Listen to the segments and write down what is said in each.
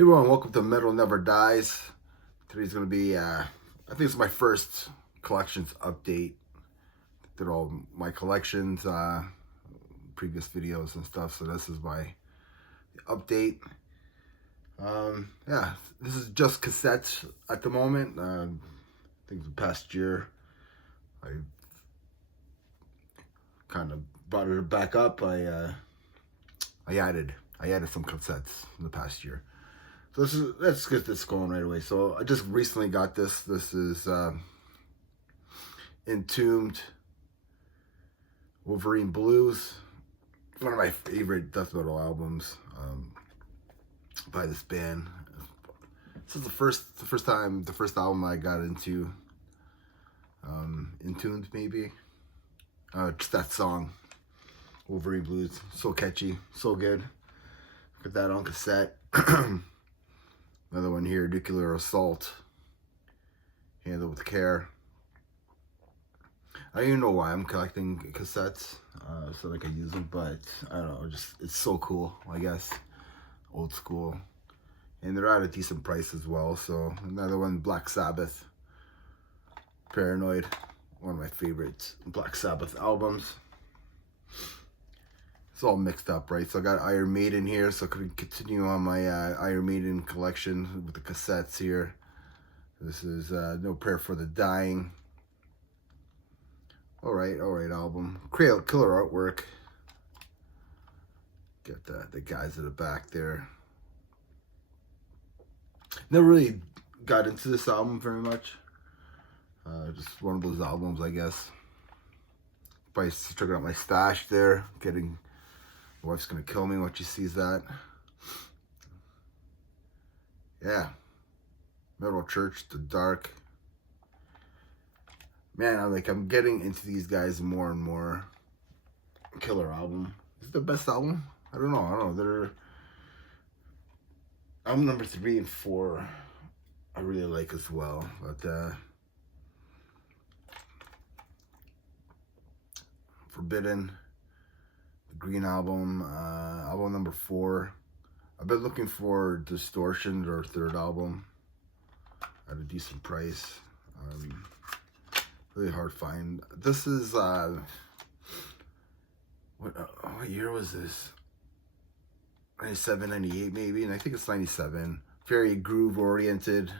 Hey everyone, welcome to Metal Never Dies. Today's going to be, I think it's my first collections update. Did all my collections, previous videos and stuff, so this is my update. Yeah, this is just cassettes at the moment. I think the past year I kind of brought it back up. I added some cassettes in the past year. So let's get this going right away. So I just recently got this. This is Entombed Wolverine Blues. One of my favorite death metal albums by this band. This is the first album I got into. Entombed, maybe. Just that song, Wolverine Blues, so catchy, so good. Got that on cassette. Another one here, Nuclear Assault, Handled with Care. I don't even know why I'm collecting cassettes, so I can use them, but I don't know, it's so cool, I guess. Old school. And they're at a decent price as well. So another one, Black Sabbath, Paranoid, one of my favorite Black Sabbath albums. It's all mixed up, right? So I got Iron Maiden here, so I could continue on my Iron Maiden collection with the cassettes here. This is No Prayer for the Dying. All right album. Killer artwork. Get the guys at the back there. Never really got into this album very much. Just one of those albums, I guess. Probably checking out my stash there, getting. My wife's gonna kill me when she sees that. Yeah. Metal Church, The Dark. Man, I'm getting into these guys more and more. Killer album. Is it the best album? I don't know. They're album number 3 and 4. I really like as well, but Forbidden. Green Album, album number 4. I've been looking for Distortion, their third album, at a decent price. Really hard find. This is what year was this? 97, 98 maybe, and I think it's 97. Very groove oriented.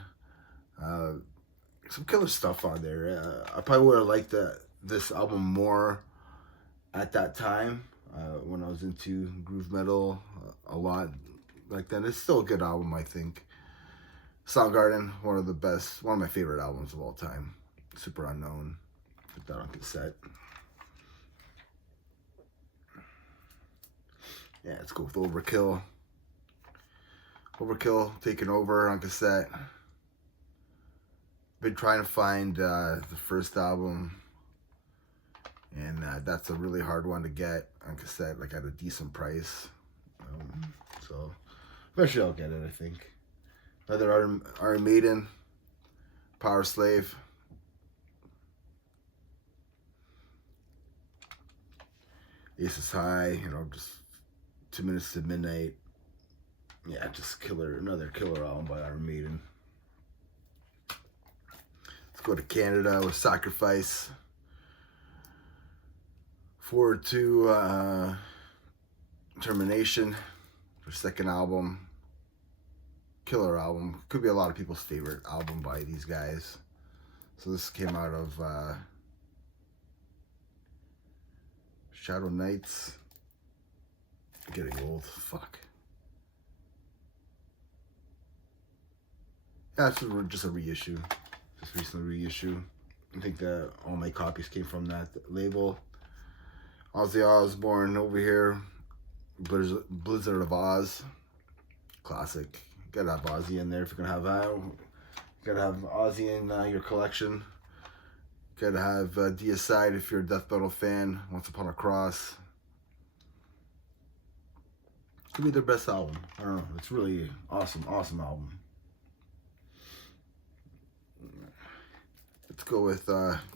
Some killer stuff on there. I probably would have liked this album more at that time. When I was into groove metal a lot back then. It's still a good album, I think. Soundgarden, one of my favorite albums of all time. Super Unknown. Put that on cassette. Yeah, let's go with Overkill. Overkill, Taking Over on cassette. Been trying to find the first album. And that's a really hard one to get on cassette, like at a decent price. So eventually I'll get it, I think. Another Iron Maiden, Power Slave. Aces High, just 2 Minutes to Midnight. Yeah, just killer, another killer album by Iron Maiden. Let's go to Canada with Sacrifice. Forward to Termination, their second album. Killer album. Could be a lot of people's favorite album by these guys. So this came out of Shadow Knights. Getting old. Fuck. Yeah, it's just a reissue. Just recently reissue. I think that all my copies came from that label. Ozzy Osbourne over here, Blizzard of Oz, classic. Gotta have Ozzy in there if you're gonna have that. Gotta have Ozzy in your collection. Gotta have Deicide if you're a death metal fan. Once Upon a Cross. Could be their best album. I don't know. It's really awesome album. Let's go with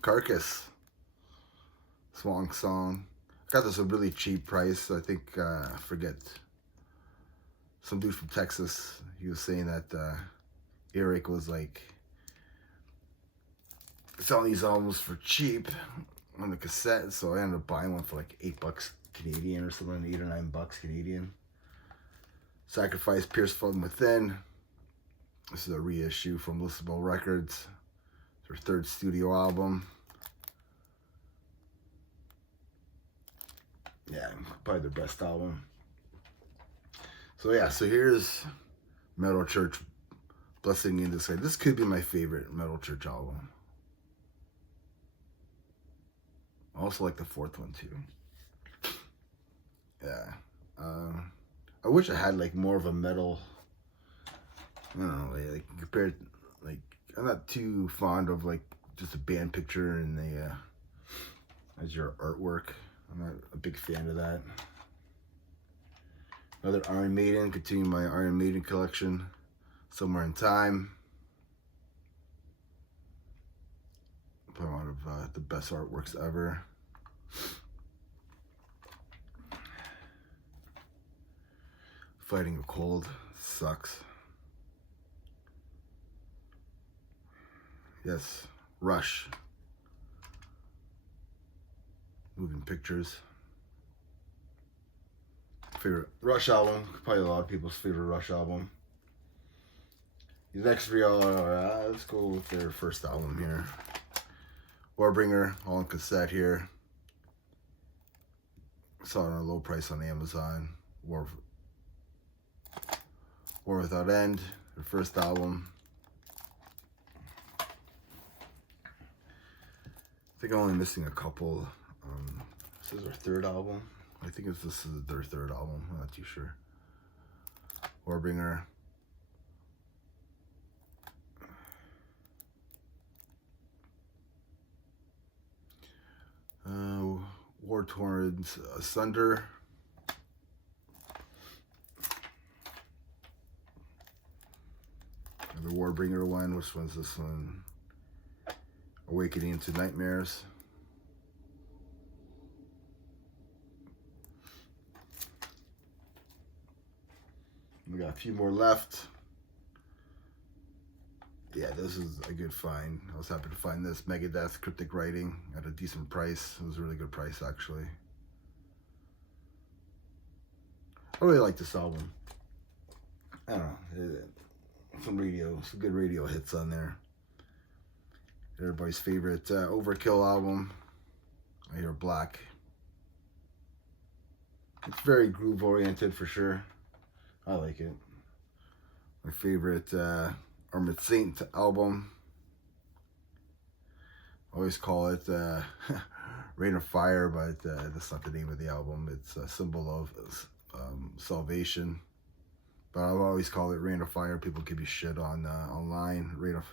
Carcass. Swan Song. Got this a really cheap price. I think I forget some dude from Texas. He was saying that Eric was like selling these albums for cheap on the cassette, so I ended up buying one for like $8 Canadian or something, $8 or $9 Canadian. Sacrifice Pierced from Within. This is a reissue from Lucibel Records. It's their third studio album. Yeah, probably their best album. So yeah, so here's Metal Church, Blessing in Disguise. This could be my favorite Metal Church album. I also like the fourth one too. Yeah. I wish I had like more of a metal, I don't know, like compared, like I'm not too fond of like just a band picture and the as your artwork. I'm not a big fan of that. Another Iron Maiden, continuing my Iron Maiden collection, Somewhere in Time. Probably one of the best artworks ever. Fighting a Cold sucks. Yes, Rush. Moving Pictures. Favorite Rush album, probably a lot of people's favorite Rush album. These next three are, let's go with their first album here. Warbringer, all on cassette here. Saw it on a low price on Amazon. War Without End, their first album. I think I'm only missing a couple. This is their third album. I think this is their third album. I'm not too sure. Warbringer. War Torn Asunder. The Warbringer one. Which one's this one? Awakening into Nightmares. We got a few more left. Yeah, this is a good find. I was happy to find this. Megadeth Cryptic Writing at a decent price. It was a really good price, actually. I really like this album. I don't know. Some good radio hits on there. Everybody's favorite Overkill album. I hear Black. It's very groove oriented for sure. I like it. My favorite Armored Saint album. I always call it Rain of Fire, but that's not the name of the album. It's a symbol of salvation. But I'll always call it Rain of Fire. People give you shit on online. Rain of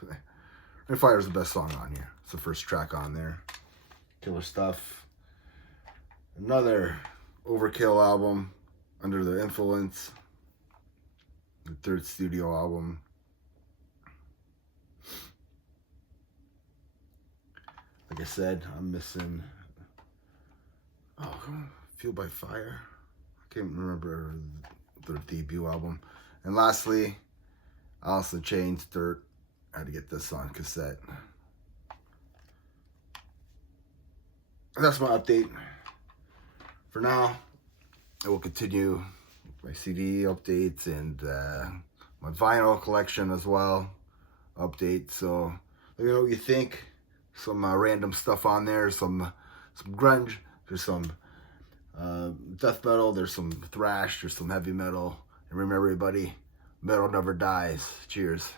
Fire is the best song on here. It's the first track on there. Killer Stuff. Another Overkill album, Under the Influence. The third studio album. Like I said, I'm missing Fueled by Fire. I can't remember their debut album. And lastly, Alice in Chains, Dirt. I had to get this on cassette. That's my update. For now, I will continue my CD updates and my vinyl collection as well. Update. So let me know what you think. Some random stuff on there. Some grunge. There's some death metal. There's some thrash. There's some heavy metal. And remember, everybody, metal never dies. Cheers.